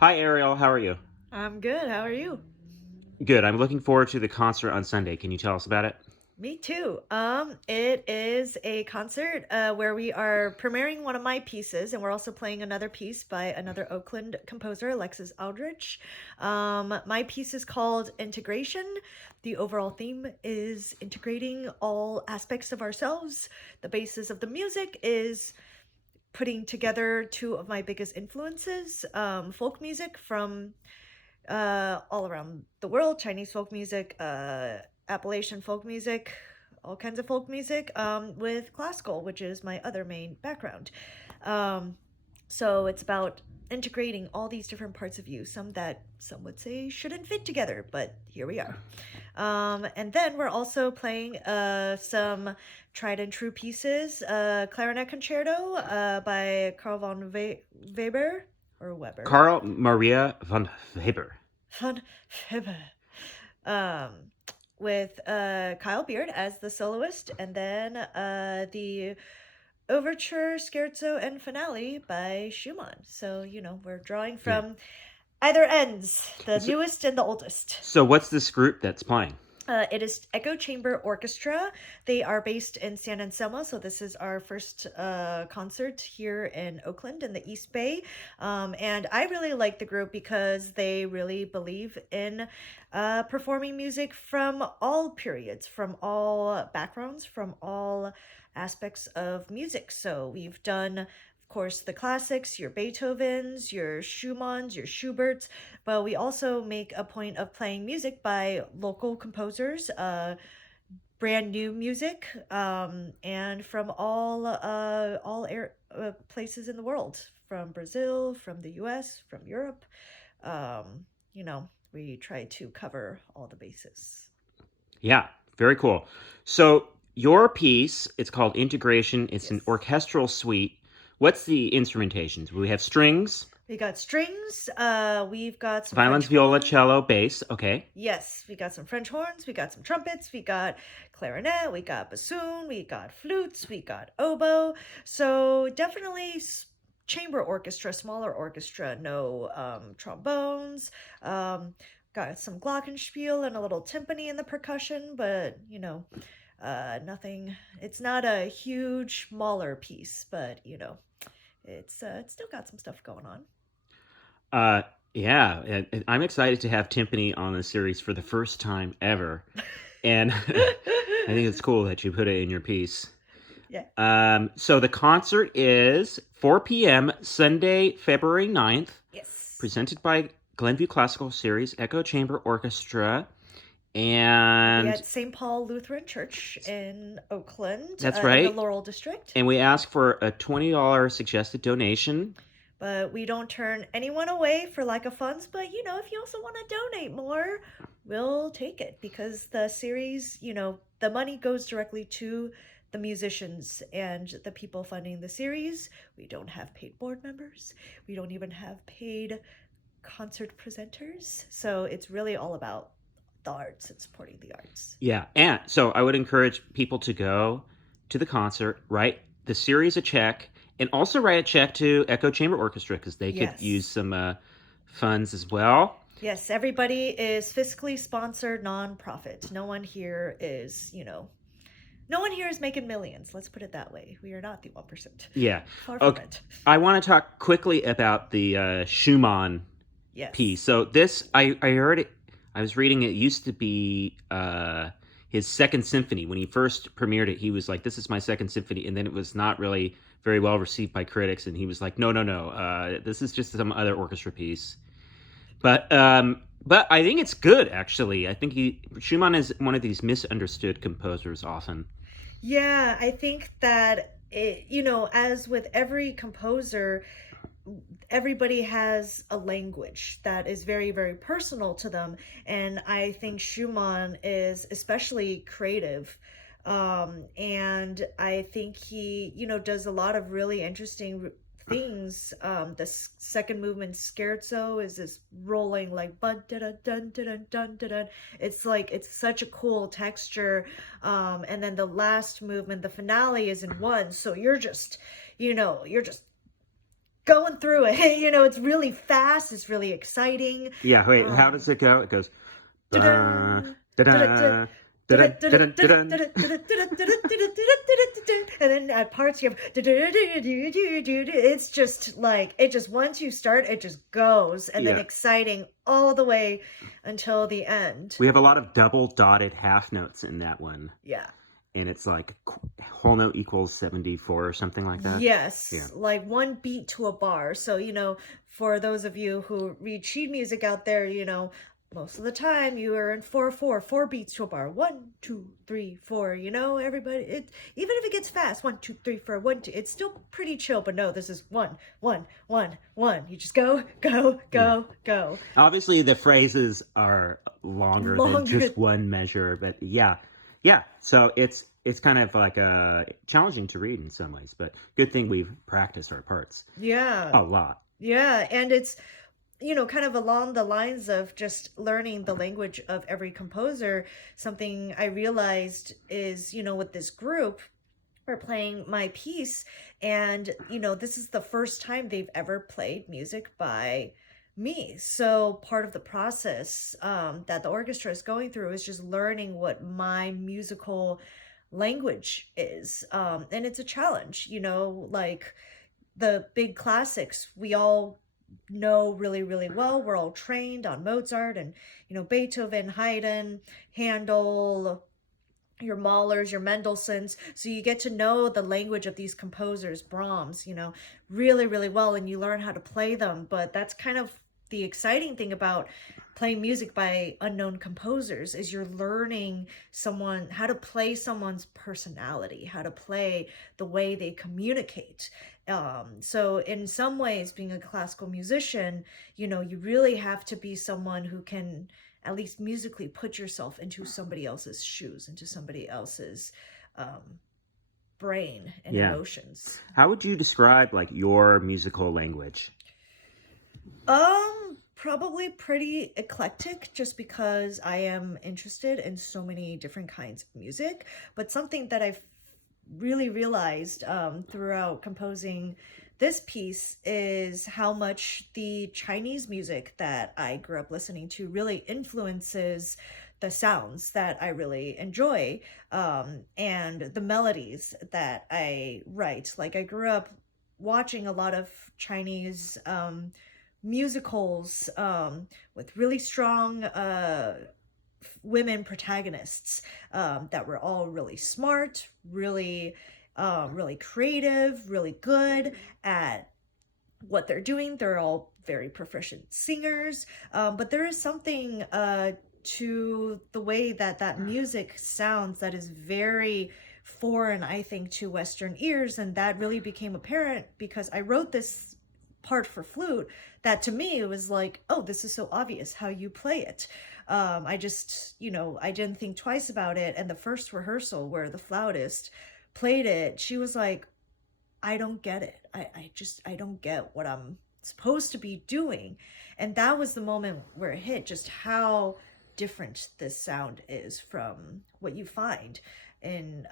Hi, Ariel. How are you? I'm good. How are you? Good. I'm looking forward to the concert on Sunday. Can you tell us about it? Me too. It is a concert where we are premiering one of my pieces, and we're also playing another piece by another Oakland composer, Alexis Aldrich. My piece is called Integration. The overall theme is integrating all aspects of ourselves. The basis of the music is putting together two of my biggest influences, folk music from all around the world, Chinese folk music, Appalachian folk music, all kinds of folk music, with classical, which is my other main background. Um, so it's about integrating all these different parts of you, some that some would say shouldn't fit together, but here we are. And then we're also playing some tried and true pieces, clarinet concerto by Carl von Weber or Weber. Carl Maria von Weber. Von Weber. Um, with Kyle Beard as the soloist, and then the overture, scherzo, and finale by Schumann. So, we're drawing Yeah. from either ends, the So, newest and the oldest. so what's this group that's playing? It is Echo Chamber Orchestra. They are based in San Anselmo, so this is our first concert here in Oakland in the East Bay. And I really like the group because they really believe in performing music from all periods, from all backgrounds, from all aspects of music. So we've done, of course, the classics, your Beethovens, your Schumanns, your Schuberts, but we also make a point of playing music by local composers, brand new music, and from all places in the world, from Brazil, from the U.S., from Europe. We try to cover all the bases. Yeah, very cool. So, your piece, it's called Integration. It's an Yes. orchestral suite. What's the instrumentations? We have strings, We got strings. We've got some violins, French viola, horns. cello, bass. Okay. Yes, we got some French horns, we got some trumpets, we got clarinet, we got bassoon, we got flutes, we got oboe. So definitely chamber orchestra, smaller orchestra, no trombones. Got some glockenspiel and a little timpani in the percussion, but nothing. It's not a huge Mahler piece, but it's still got some stuff going on. Uh, yeah, and I'm excited to have timpani on the series for the first time ever. And I think it's cool that you put it in your piece. Yeah. So the concert is 4 p.m. Sunday, February 9th, Yes. presented by Glenview Classical Series Echo Chamber Orchestra. It'll be And at St. Paul Lutheran Church in Oakland, that's in the right. Laurel District. And we ask for a $20 suggested donation. But we don't turn anyone away for lack of funds. But, if you also want to donate more, we'll take it because the series, the money goes directly to the musicians and the people funding the series. We don't have paid board members, we don't even have paid concert presenters. So it's really all about the arts and supporting the arts. Yeah. And so I would encourage people to go to the concert, write the series a check, and also write a check to Echo Chamber Orchestra because they could use Yes. some funds as well. Yes, everybody is fiscally sponsored nonprofit. No one here is, no one here is making millions. Let's put it that way. We are not the 1%. Yeah. Far from Okay. it. I want to talk quickly about the Schumann piece. Yes. So this, I heard it. I was reading it used to be his second symphony. When he first premiered it, he was like, "This is my second symphony," and then it was not really very well received by critics. And he was like, "No, no, no. This is just some other orchestra piece." But I think it's good actually. I think Schumann is one of these misunderstood composers often. Yeah, I think that, as with every composer, everybody has a language that is very, very personal to them. And I think Schumann is especially creative. And I think he, does a lot of really interesting things. The second movement scherzo is this rolling like bun dun dun dun dun dun dun. It's like it's such a cool texture. And then the last movement, the finale, is in one, so you're just going through it. You know, it's really fast. It's really exciting. Yeah, wait, how Um, does it go? It goes da da-da, da da-da, da da da-da, da da-da, da da-da, da. da-da, da-da, and then at parts you have it's just like it just once you start it just goes and then Yeah, exciting all the way until the end. we have a lot of double dotted half notes in that one, Yeah. and it's like whole note equals 74 or something like that. Yeah. Yes, like one beat to a bar. So, for those of you who read sheet music out there, most of the time you are in 4/4, four beats to a bar. 1, 2, 3, 4. Everybody. Even if it gets fast, 1, 2, 3, 4, 1, 2. It's still pretty chill. But no, this is 1, 1, 1, 1. You just go, go, Yeah. go, go. Obviously, the phrases are longer than Longer. just one measure, but yeah, yeah. So it's kind of like challenging to read in some ways, but good thing we've practiced our parts Yeah, a lot. yeah, and it's kind of along the lines of just learning the language of every composer, something I realized is, with this group, we're playing my piece, and, this is the first time they've ever played music by me. So part of the process that the orchestra is going through is just learning what my musical language is. And it's a challenge, like the big classics we all know really, really well. We're all trained on Mozart and, Beethoven, Haydn, Handel, your Mahlers, your Mendelssohns. So you get to know the language of these composers, Brahms, really, really well, and you learn how to play them. But that's kind of the exciting thing about playing music by unknown composers is you're learning someone how to play someone's personality, how to play the way they communicate. So in some ways, being a classical musician, you really have to be someone who can at least musically put yourself into somebody else's shoes, into somebody else's um, brain and Yeah. emotions. How would you describe like your musical language? Probably pretty eclectic just because I am interested in so many different kinds of music. But something that I've really realized throughout composing this piece is how much the Chinese music that I grew up listening to really influences the sounds that I really enjoy, and the melodies that I write. Like, I grew up watching a lot of Chinese musicals with really strong women protagonists that were all really smart, really creative, really good at what they're doing. They're all very proficient singers, but there is something to the way that that music sounds that is very foreign, I think, to Western ears, and that really became apparent because I wrote this part for flute that to me it was like, oh, this is so obvious how you play it. I just, I didn't think twice about it. And the first rehearsal where the flautist played it, she was like, I don't get it. I don't get what I'm supposed to be doing. And that was the moment where it hit just how different this sound is from what you find in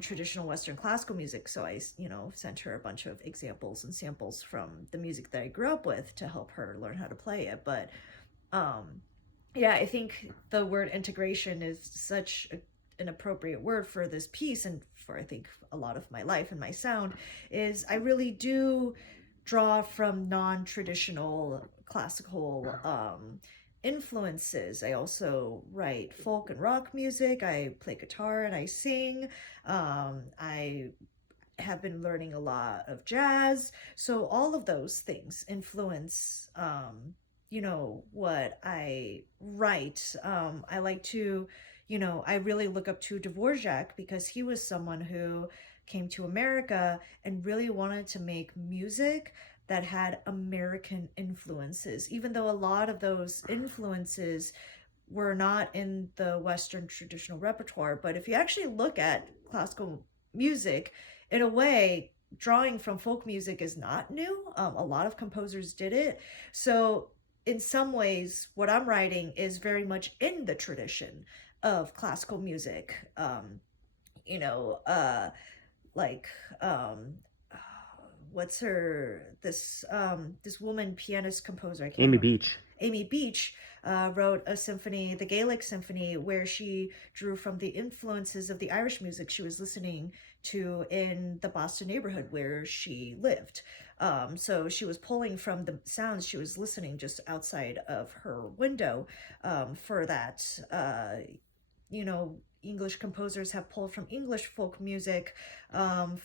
traditional Western classical music. So I, sent her a bunch of examples and samples from the music that I grew up with to help her learn how to play it. But um, yeah, I think the word integration is such an appropriate word for this piece and for, I think, a lot of my life and my sound is I really do draw from non-traditional classical influences. I also write folk and rock music. I play guitar and I sing. I have been learning a lot of jazz. So all of those things influence, what I write. I like to, I really look up to Dvorak because he was someone who came to America and really wanted to make music that had American influences, even though a lot of those influences were not in the Western traditional repertoire. But if you actually look at classical music, in a way, drawing from folk music is not new. A lot of composers did it. So, in some ways, what I'm writing is very much in the tradition of classical music. You know, like, um, what's her this woman pianist composer, I can't Amy remember. Beach. Amy Beach wrote a symphony, the Gaelic Symphony, where she drew from the influences of the Irish music she was listening to in the Boston neighborhood where she lived. So she was pulling from the sounds she was listening just outside of her window for that. You know, English composers have pulled from English folk music.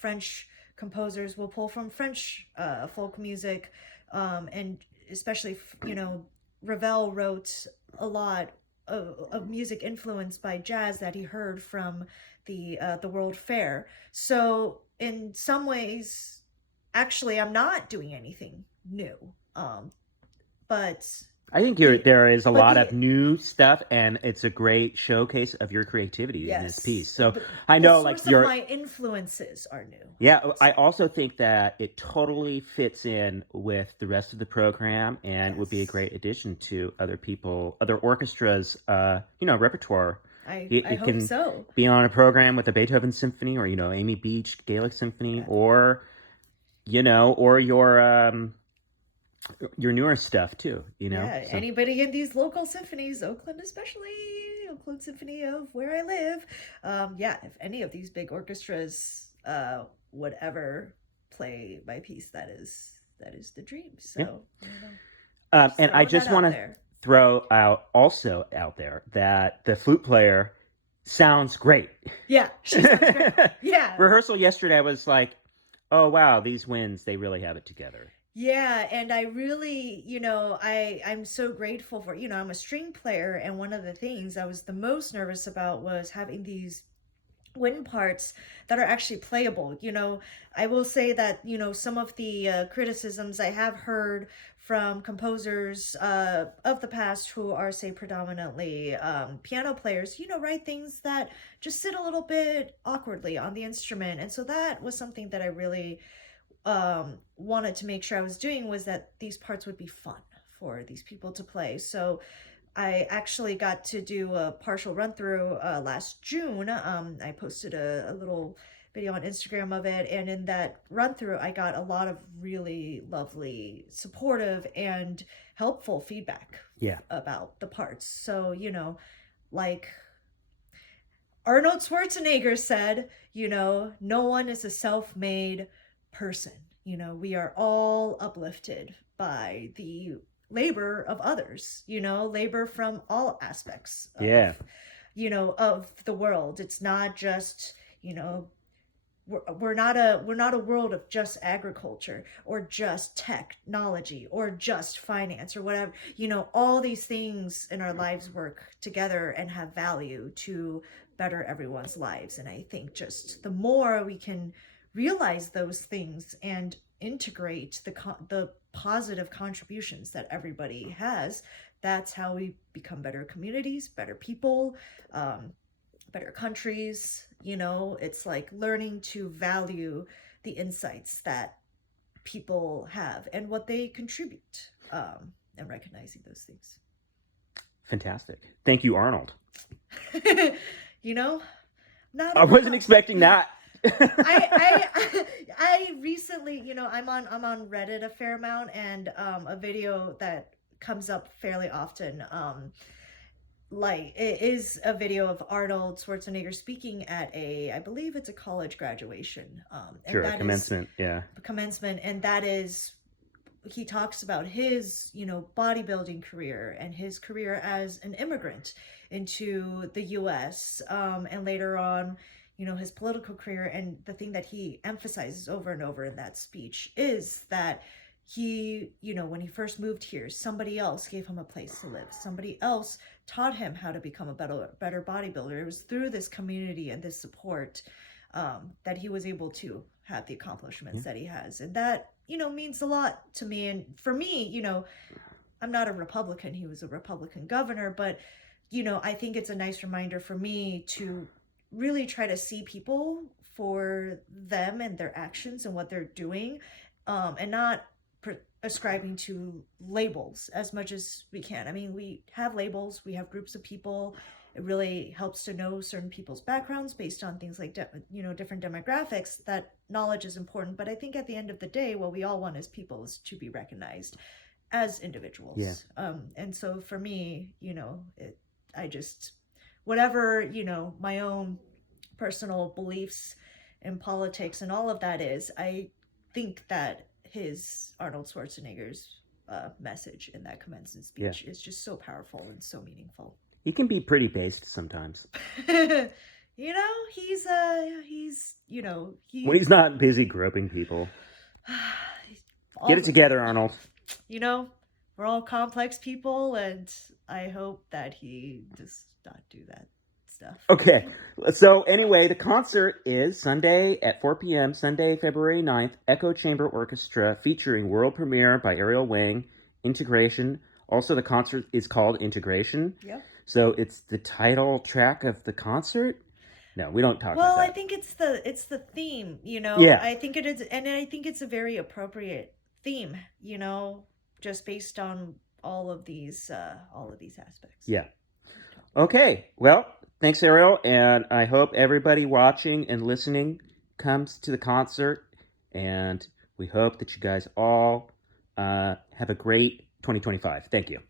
French composers will pull from French folk music, and especially, you know, Ravel wrote a lot of music influenced by jazz that he heard from the World Fair. So in some ways, actually, I'm not doing anything new. But I think the there is a but lot the of new stuff, and it's a great showcase of your creativity in this piece. yes, So I the know, like source of your my influences are new. yeah, I So also think that it totally fits in with the rest of the program and would be a yes, great addition to other orchestras, repertoire. I It hope can so. be on a program with a Beethoven symphony, or Amy Beach Gaelic symphony, Yeah. or your newer stuff too. Yeah, So anybody in these local symphonies, Oakland especially, Oakland Symphony of where I live, yeah, if any of these big orchestras would ever play my piece, that is the dream. yeah. So, you know, just And I throwing that just want out to there. throw out there that the flute player sounds great. Yeah, she sounds great. Yeah. Rehearsal yesterday, I was like, oh wow, these winds, they really have it together. Yeah, and I really, I'm so grateful for, I'm a string player, and one of the things I was the most nervous about was having these wind parts that are actually playable. I will say that, some of the criticisms I have heard from composers of the past who are, say, predominantly piano players, write things that just sit a little bit awkwardly on the instrument. And so that was something that I really wanted to make sure I was doing, was that these parts would be fun for these people to play. So I actually got to do a partial run through last June. I posted a little video on Instagram of it, and in that run through, I got a lot of really lovely, supportive, and helpful feedback Yeah. about the parts. So, like Arnold Schwarzenegger said, no one is a self made person. We are all uplifted by the labor of others, labor from all aspects Yeah. of the world. It's not just, we're not a world of just agriculture or just technology or just finance or whatever. All these things in our lives work together and have value to better everyone's lives. And I think just the more we can realize those things and integrate the positive contributions that everybody has, that's how we become better communities, better people, better countries. It's like learning to value the insights that people have and what they contribute, and recognizing those things. Fantastic. Thank you, Arnold. Not I wasn't expecting that. I recently, I'm on Reddit a fair amount, and a video that comes up fairly often, like, it is a video of Arnold Schwarzenegger speaking at I believe it's a college graduation, and Sure, that commencement, yeah. commencement, and that is, he talks about his, bodybuilding career and his career as an immigrant into the US, and later on, his political career. And the thing that he emphasizes over and over in that speech is that he, when he first moved here, somebody else gave him a place to live. Somebody else taught him how to become a better bodybuilder. It was through this community and this support that he was able to have the accomplishments that he has. And that, means a lot to me. And for me, I'm not a Republican. He was a Republican governor, but, I think it's a nice reminder for me to really try to see people for them and their actions and what they're doing, and not ascribing to labels as much as we can. I mean, we have labels, we have groups of people, it really helps to know certain people's backgrounds based on things like different demographics. That knowledge is important, but I think at the end of the day, what we all want as people is to be recognized as individuals. Yeah. And so for me, I just, whatever, my own personal beliefs in politics and all of that is, I think that Arnold Schwarzenegger's message in that commencement speech is just so powerful and so meaningful. He can be pretty based sometimes. He's when he's not busy groping people. Get it together, Arnold. We're all complex people, and I hope that he does not do that stuff. Okay. So anyway, the concert is Sunday at 4 p.m., Sunday, February 9th, Echo Chamber Orchestra, featuring world premiere by Ariel Wang, Integration. Also, the concert is called Integration. Yep. So it's the title track of the concert? No, we don't talk about that. Well, I think it's the theme, Yeah. I think it is, and I think it's a very appropriate theme, just based on all of these aspects. Yeah. Okay. Well, thanks, Ariel, and I hope everybody watching and listening comes to the concert, and we hope that you guys all have a great 2025. Thank you.